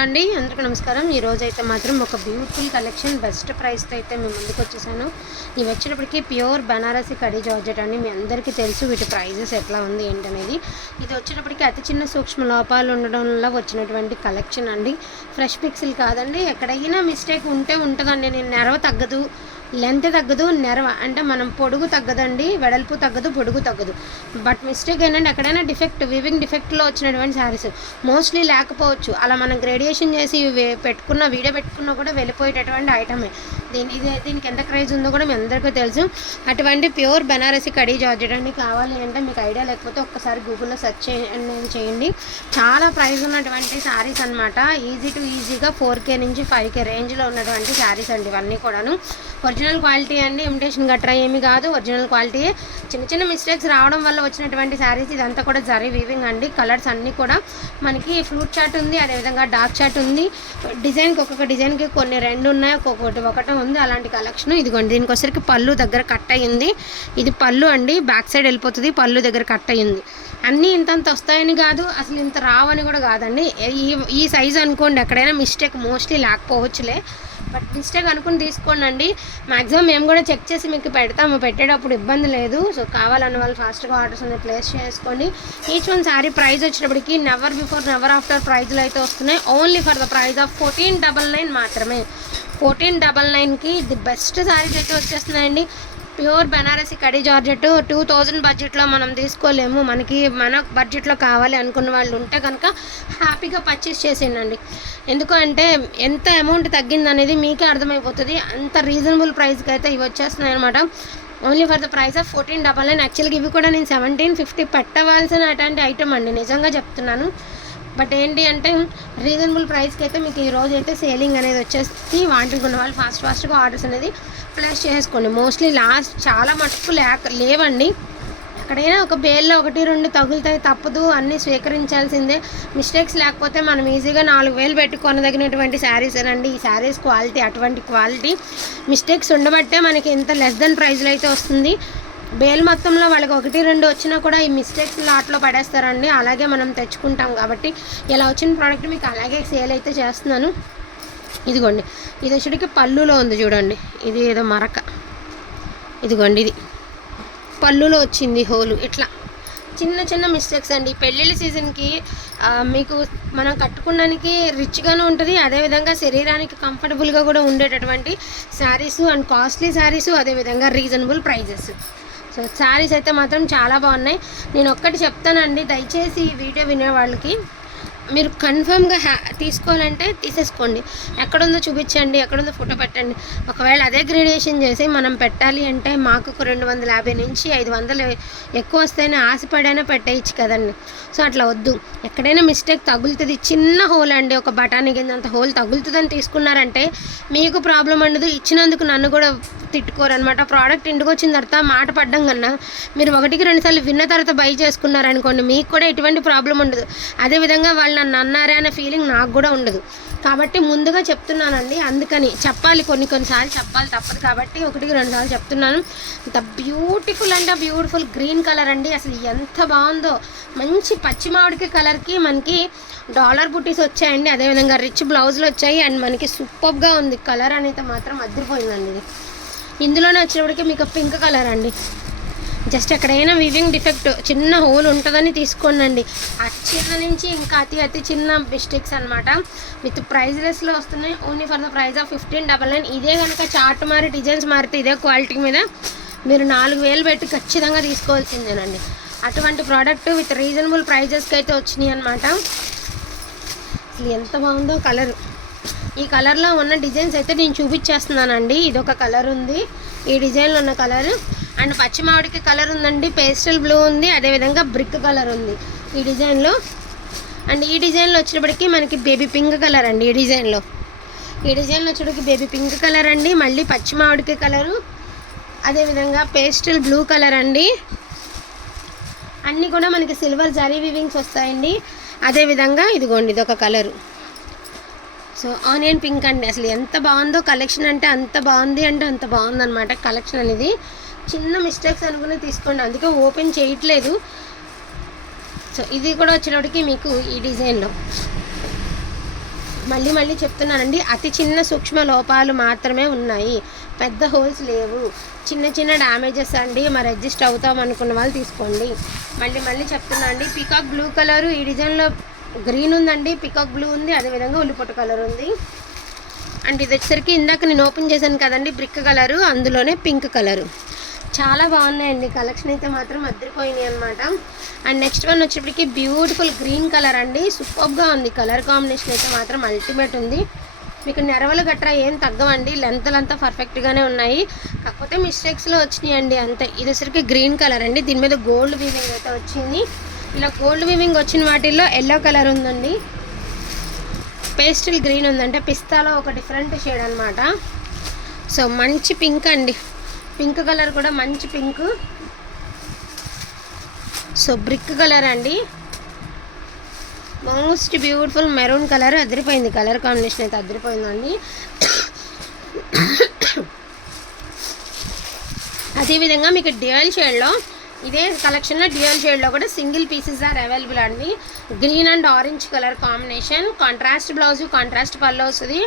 అండి అందరికీ నమస్కారం. ఈ రోజు అయితే మాత్రం ఒక బ్యూటిఫుల్ కలెక్షన్ బెస్ట్ ప్రైస్తో అయితే మేము ముందుకు వచ్చేసాను. ఇవి వచ్చినప్పటికీ ప్యూర్ బనారసి కడీ జార్జెట్ అండి. మీ అందరికీ తెలుసు వీటి ప్రైజెస్ ఎట్లా ఉంది ఏంటనేది. ఇది వచ్చినప్పటికీ అతి చిన్న సూక్ష్మ లోపాలు ఉండడం వల్ల వచ్చినటువంటి కలెక్షన్ అండి. ఫ్రెష్ పిక్సిల్ కాదండి. ఎక్కడైనా మిస్టేక్ ఉంటే ఉంటుందండి. నేను నెరవ తగ్గదు. లెంత్ తగ్గదు నెరవ. అంటే మనం పొడుగు తగ్గదండి వెడల్పు తగ్గదు పొడుగు తగ్గదు. బట్ మిస్టేక్ ఏంటంటే ఎక్కడైనా డిఫెక్ట్ వివింగ్ డిఫెక్ట్లో వచ్చినటువంటి శారీస్ మోస్ట్లీ లేకపోవచ్చు. అలా మనం గ్రేడియేషన్ చేసి పెట్టుకున్న వీడియో పెట్టుకున్నా కూడా వెళ్ళిపోయేటటువంటి ఐటమే. దీని ఇది దీనికి ఎంత క్రేజ్ ఉందో కూడా మీ అందరికీ తెలుసు. అటువంటి ప్యూర్ బెనారసి కడీ జార్జెట్ అండి. కావాలి అంటే మీకు ఐడియా లేకపోతే ఒక్కసారి గూగుల్లో సెర్చ్ అనేది చేయండి. చాలా ప్రైస్ ఉన్నటువంటి శారీస్ అనమాట ఈజీ టు ఈజీగా ఫోర్ కే నుంచి ఫైవ్ కే రేంజ్లో ఉన్నటువంటి శారీస్ అండి ఇవన్నీ కూడాను. ఒరిజినల్ క్వాలిటీ అండి ఇమిటేషన్ గట్రా ఏమి కాదు. ఒరిజినల్ క్వాలిటీ చిన్న చిన్న మిస్టేక్స్ రావడం వల్ల వచ్చినటువంటి శారీస్ ఇదంతా కూడా జరీ వీవింగ్ అండి. కలర్స్ అన్నీ కూడా మనకి ఫ్రూట్ చాట్ ఉంది అదేవిధంగా డార్క్ చాట్ ఉంది. డిజైన్కి ఒక్కొక్క డిజైన్కి కొన్ని రెండు ఉన్నాయి ఒక్కొక్కటి ఒకటి ఉంది అలాంటి కలెక్షన్ ఇదిగోండి దీనికి వచ్చరికి పళ్ళు దగ్గర కట్ అయ్యింది. ఇది పళ్ళు అండి బ్యాక్ సైడ్ వెళ్ళిపోతుంది పళ్ళు దగ్గర కట్ అయ్యింది. అన్నీ ఇంతంత వస్తాయని కాదు అసలు ఇంత రావని కూడా కాదండి. ఈ ఈ సైజ్ అనుకోండి ఎక్కడైనా మిస్టేక్ మోస్ట్లీ లేకపోవచ్చులే. బట్ మిస్టేక్ అనుకుని తీసుకోండి అండి మ్యాక్సిమం మేము కూడా చెక్ చేసి మీకు పెడతాము. పెట్టేటప్పుడు ఇబ్బంది లేదు. సో కావాలన్న వాళ్ళు ఫాస్ట్గా ఆర్డర్స్ అనేది ప్లేస్ చేసుకోండి ఈచ్ వన్ శారీ ప్రైస్ వచ్చినప్పటికి నెవర్ బిఫోర్ నెవర్ ఆఫ్టర్ ప్రైజ్లు అయితే వస్తున్నాయి. Only for the price of fourteen double nine మాత్రమే. ఫోర్టీన్ డబల్ నైన్కి ది బెస్ట్ శారీస్ అయితే వచ్చేస్తున్నాయండి. ప్యూర్ బెనారసి కడి జార్జెట్ టూ థౌజండ్ బడ్జెట్లో మనం తీసుకోలేము. మనకి మన బడ్జెట్లో కావాలి అనుకున్న వాళ్ళు ఉంటే కనుక హ్యాపీగా పర్చేస్ చేసేయండి. ఎందుకు అంటే ఎంత అమౌంట్ తగ్గింది అనేది మీకే అర్థమైపోతుంది. అంత రీజనబుల్ ప్రైస్కి అయితే ఇవి వచ్చేస్తున్నాయి అనమాట only for the price of fourteen double nine. యాక్చువల్గా ఇవి కూడా నేను సెవెంటీన్ ఫిఫ్టీ పెట్టవలసిన అటువంటి ఐటమ్ అండి. నిజంగా చెప్తున్నాను. బట్ ఏంటి అంటే రీజనబుల్ ప్రైస్కి అయితే మీకు ఈ రోజు అయితే సేలింగ్ అనేది వచ్చేసి వాంటికి ఉన్న వాళ్ళు ఫాస్ట్ ఫాస్ట్గా ఆర్డర్స్ అనేది ప్లేస్ చేసుకోండి. మోస్ట్లీ లాస్ట్ చాలా మటుకు లేక లేవండి. ఎక్కడైనా ఒక బేల్లో ఒకటి రెండు తగులుతాయి తప్పదు. అన్నీ స్వీకరించాల్సిందే. మిస్టేక్స్ లేకపోతే మనం ఈజీగా నాలుగు వేలు పెట్టి కొనదగినటువంటి శారీస్ అండి ఈ శారీస్ క్వాలిటీ అటువంటి క్వాలిటీ మిస్టేక్స్ ఉండబట్టే మనకి ఇంత లెస్ దెన్ ప్రైస్లో అయితే వస్తుంది. బేల్ మొత్తంలో వాళ్ళకి ఒకటి రెండు వచ్చినా కూడా ఈ మిస్టేక్స్ లాట్లో పడేస్తారండి. అలాగే మనం తెచ్చుకుంటాం కాబట్టి ఇలా వచ్చిన ప్రోడక్ట్ మీకు అలాగే సేల్ అయితే చేస్తున్నాను. ఇదిగోండి ఇది వచ్చేటికి పళ్ళులో ఉంది చూడండి. ఇది ఏదో మరక. ఇదిగోండి ఇది. పళ్ళులో వచ్చింది హోలు. ఇట్లా. చిన్న చిన్న మిస్టేక్స్ అండి. పెళ్ళిళ్ళ సీజన్కి మీకు మనం కట్టుకోవడానికి రిచ్గానే ఉంటుంది. అదేవిధంగా శరీరానికి కంఫర్టబుల్గా కూడా ఉండేటటువంటి శారీస్ అండ్ కాస్ట్లీ శారీస్ అదేవిధంగా రీజనబుల్ ప్రైజెస్ సో శారీస్ అయితే మాత్రం చాలా బాగున్నాయి. నేను ఒక్కటి చెప్తానండి దయచేసి ఈ వీడియో వినే వాళ్ళకి. మీరు కన్ఫర్మ్గా హ్యా తీసుకోవాలంటే తీసేసుకోండి. ఎక్కడుందో చూపించండి ఎక్కడుందో ఫోటో పెట్టండి. ఒకవేళ అదే గ్రేడియేషన్ చేసి మనం పెట్టాలి అంటే మాకు ఒక రెండు వందల యాభై నుంచి ఐదు వందలు ఎక్కువ వస్తేనే ఆశపడైనా పెట్టేయచ్చు కదండి. సో అట్లా వద్దు. ఎక్కడైనా మిస్టేక్ తగులుతుంది చిన్న హోల్ అండి ఒక బఠానీ కింద అంత హోల్ తగులుతుందని తీసుకున్నారంటే మీకు ప్రాబ్లం ఉండదు ఇచ్చినందుకు నన్ను కూడా తిట్టుకోరు అనమాట ప్రోడక్ట్ ఇంటికి వచ్చిన తర్వాత మాట పడ్డం కన్నా మీరు ఒకటికి రెండుసార్లు విన్న తర్వాత బై చేసుకున్నారనుకోండి మీకు కూడా ఎటువంటి ప్రాబ్లం ఉండదు. అదేవిధంగా వాళ్ళు నన్ను అన్నారే అనే ఫీలింగ్ నాకు కూడా ఉండదు. కాబట్టి ముందుగా చెప్తున్నానండి అందుకని చెప్పాలి కొన్ని కొన్నిసార్లు చెప్పాలి తప్పదు. కాబట్టి ఒకటికి రెండు సార్లు చెప్తున్నాను. ద బ్యూటిఫుల్ అంటే బ్యూటిఫుల్ గ్రీన్ కలర్ అండి. అసలు ఎంత బాగుందో. మంచి పచ్చి మామిడికి కలర్కి మనకి డాలర్ బుటీస్ వచ్చాయండి. అదేవిధంగా రిచ్ బ్లౌజులు వచ్చాయి. అండ్ మనకి సూపర్గా ఉంది. కలర్ అనేది మాత్రం అదిరిపోయిందండి ఇది. ఇందులోనే వచ్చేటప్పటికి మీకు పింక్ కలర్ అండి. జస్ట్ ఎక్కడైనా వివింగ్ డిఫెక్ట్ చిన్న హోల్ ఉంటుందని తీసుకోండి ఆ నుంచి ఇంకా అతి అతి చిన్న మిస్టేక్స్ అనమాట విత్ ప్రైజ్లెస్లో వస్తున్నాయి. Only for the price of fifteen double nine. ఇదే కనుక చార్ట్ మారి డిజైన్స్ మారితే ఇదే క్వాలిటీ మీద మీరు నాలుగు వేలు పెట్టి ఖచ్చితంగా తీసుకోవాల్సిందేనండి. అటువంటి ప్రోడక్ట్ విత్ రీజనబుల్ ప్రైజెస్కి అయితే వచ్చినాయి అనమాట అసలు ఎంత బాగుందో కలర్. ఈ కలర్లో ఉన్న డిజైన్స్ అయితే నేను చూపించేస్తున్నానండి. ఇది ఒక కలర్ ఉంది. ఈ డిజైన్లో ఉన్న కలర్ అండ్ పచ్చి మామిడికి కలర్ ఉందండి. పేస్టల్ బ్లూ ఉంది. అదేవిధంగా బ్రిక్ కలర్ ఉంది ఈ డిజైన్లో అండ్ ఈ డిజైన్లో వచ్చినప్పటికీ మనకి బేబీ పింక్ కలర్ అండి ఈ డిజైన్లో ఈ డిజైన్లో వచ్చేటికి బేబీ పింక్ కలర్ అండి. మళ్ళీ పచ్చి మామిడికి కలరు అదేవిధంగా పేస్టల్ బ్లూ కలర్ అండి. అన్నీ కూడా మనకి సిల్వర్ జరీ వివింగ్స్ వస్తాయండి. అదేవిధంగా ఇదిగోండి ఇది ఒక కలరు సో ఆనియన్ పింక్ అండి. అసలు ఎంత బాగుందో కలెక్షన్ అంటే అంత బాగుంది అంటే అంత బాగుందనమాట కలెక్షన్ అనేది. చిన్న మిస్టేక్స్ అనుకుని తీసుకోండి. అందుకే ఓపెన్ చేయట్లేదు. సో ఇది కూడా వచ్చినప్పటికి మీకు ఈ డిజైన్లో. మళ్ళీ మళ్ళీ చెప్తున్నానండి అతి చిన్న సూక్ష్మ లోపాలు మాత్రమే ఉన్నాయి. పెద్ద హోల్స్ లేవు. చిన్న చిన్న డ్యామేజెస్ అండి. మరి అడ్జస్ట్ అవుతాం అనుకున్న వాళ్ళు తీసుకోండి. మళ్ళీ మళ్ళీ చెప్తున్నా అండి పికాక్ బ్లూ కలరు ఈ డిజైన్లో గ్రీన్ ఉందండి పికాక్ బ్లూ ఉంది అదేవిధంగా ఉల్లిపొట్టు కలర్ ఉంది. అండ్ ఇది వచ్చేసరికి ఇందాక నేను ఓపెన్ చేశాను కదండి బ్రిక్ కలరు అందులోనే పింక్ కలరు. చాలా బాగున్నాయండి కలెక్షన్ అయితే మాత్రం అద్దరిపోయినాయి అనమాట అండ్ నెక్స్ట్ వన్ వచ్చేప్పటికి బ్యూటిఫుల్ గ్రీన్ కలర్ అండి సూపర్గా ఉంది. కలర్ కాంబినేషన్ అయితే మాత్రం అల్టిమేట్ ఉంది. మీకు నెరవలు గట్రా ఏం తగ్గవండి లెంత్లు అంతా పర్ఫెక్ట్గానే ఉన్నాయి. కాకపోతే మిస్టేక్స్లో వచ్చినాయండి అంతే. ఇది వచ్చరికి గ్రీన్ కలర్ అండి దీని మీద గోల్డ్ వీవింగ్ అయితే వచ్చింది. ఇలా గోల్డ్ వీవింగ్ వచ్చిన వాటిల్లో ఎల్లో కలర్ ఉందండి. పేస్టల్ గ్రీన్ ఉందంటే పిస్తాలో ఒక డిఫరెంట్ షేడ్ అనమాట సో మంచి పింక్ అండి. పింక్ కలర్ కూడా మంచి పింక్ సో బ్రిక్ కలర్ అండి. మోస్ట్ బ్యూటిఫుల్ మెరూన్ కలర్ అదిరిపోయింది. కలర్ కాంబినేషన్ అయితే అదిరిపోయిందండి. అదేవిధంగా మీకు డ్యూయల్ షేడ్లో ఇదే కలెక్షన్లో డ్యూయల్ షేడ్లో కూడా సింగిల్ పీసెస్ ఆర్ అవైలబుల్ అండి. Green and orange colour combination contrast blouse contrast పళ్ళు వస్తుంది.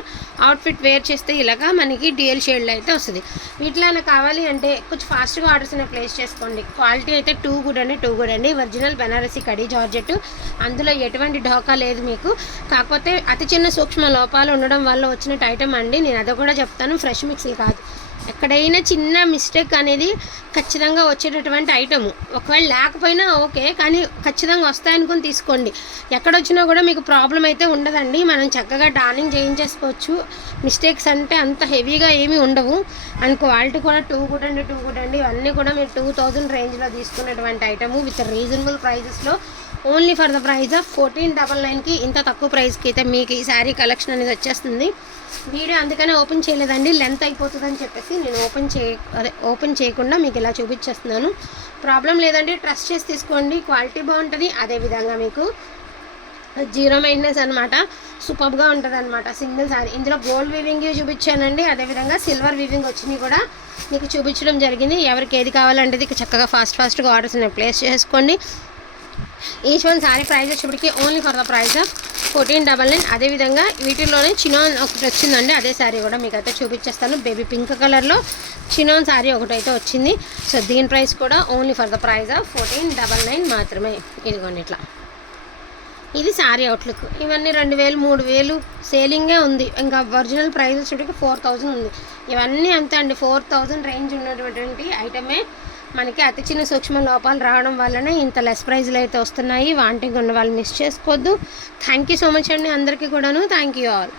అవుట్ఫిట్ వేర్ చేస్తే ఇలాగా మనకి డ్యూయల్ షేడ్లో అయితే వస్తుంది. వీటిలో కావాలి అంటే కొంచెం ఫాస్ట్గా ఆర్డర్స్ అనేవి ప్లేస్ చేసుకోండి. క్వాలిటీ అయితే టూ గుడ్ అండి టూ గుడ్ అండి. Original Banarasi khadi georgette. అందులో ఎటువంటి ఢోకా లేదు మీకు. కాకపోతే అతి చిన్న సూక్ష్మ లోపాలు ఉండడం వల్ల వచ్చిన ఐటమ్ అండి. నేను అది కూడా చెప్తాను. ఫ్రెష్ మిక్సీ కాదు. ఎక్కడైనా చిన్న మిస్టేక్ అనేది ఖచ్చితంగా వచ్చేటటువంటి ఐటమ్ ఒకవేళ లేకపోయినా ఓకే కానీ ఖచ్చితంగా వస్తాయనుకుని తీసుకోండి. ఎక్కడొచ్చినా కూడా మీకు ప్రాబ్లం అయితే ఉండదండి. మనం చక్కగా డార్నింగ్ చేయించేసుకోవచ్చు. మిస్టేక్స్ అంటే అంత హెవీగా ఏమీ ఉండవు. అండ్ క్వాలిటీ కూడా టూ గుడ్ అండి టూ గుడ్ అండి. ఇవన్నీ కూడా మీరు టూ థౌజండ్ రేంజ్లో తీసుకున్నటువంటి ఐటమ్ విత్ రీజనబుల్ ప్రైజెస్లో only for the price of fourteen double నైన్కి ఇంత తక్కువ ప్రైస్కి అయితే మీకు ఈ శారీ కలెక్షన్ అనేది వచ్చేస్తుంది. వీడియో అందుకనే ఓపెన్ చేయలేదండి. లెంత్ అయిపోతుందని చెప్పేసి నేను ఓపెన్ చే అదే ఓపెన్ చేయకుండా మీకు ఇలా చూపించేస్తున్నాను. ప్రాబ్లం లేదండి. ట్రస్ట్ చేసి తీసుకోండి. క్వాలిటీ బాగుంటుంది. అదేవిధంగా మీకు జీరో మెయింటెనెన్స్ అనమాట సూపర్గా ఉంటుంది అనమాట సింగిల్ శారీ. ఇందులో గోల్డ్ వీవింగ్ చూపించానండి. అదేవిధంగా సిల్వర్ వీవింగ్ వచ్చినవి కూడా మీకు చూపించడం జరిగింది. ఎవరికి ఏది కావాలంటే చక్కగా ఫాస్ట్ ఫాస్ట్గా ఆర్డర్స్ ప్లేస్ చేసుకోండి. ఈచ్ వన్ శారీ ప్రైస్ వచ్చేప్పటికి only for the price of fourteen double nine అదేవిధంగా వీటిలోనే చినోన్ ఒకటి వచ్చిందండి అదే శారీ కూడా మీకు అయితే చూపించేస్తాను బేబీ పింక్ కలర్లో చినోన్ శారీ ఒకటైతే వచ్చింది సో దీని ప్రైస్ కూడా only for the price of fourteen double nine మాత్రమే ఇదిగోండి ఇట్లా ఇది శారీ అవుట్లుక్ ఇవన్నీ రెండు వేలు మూడు వేలు సేలింగే ఉంది ఇంకా ఒరిజినల్ ప్రైస్ వచ్చేటికి ఫోర్ థౌజండ్ ఉంది ఇవన్నీ అంతే అండి ఫోర్ థౌజండ్ రేంజ్ ఉన్నటువంటి ఐటమే మనకి అతి చిన్న సూక్ష్మ లోపాలు రావడం వల్లనే ఇంత లెస్ ప్రైజ్లు అయితే వస్తున్నాయి. వాంటింగ్ ఉన్న వాళ్ళు మిస్ చేసుకోవద్దు. థ్యాంక్ యూ సో మచ్ అండి అందరికీ కూడాను. Thank you all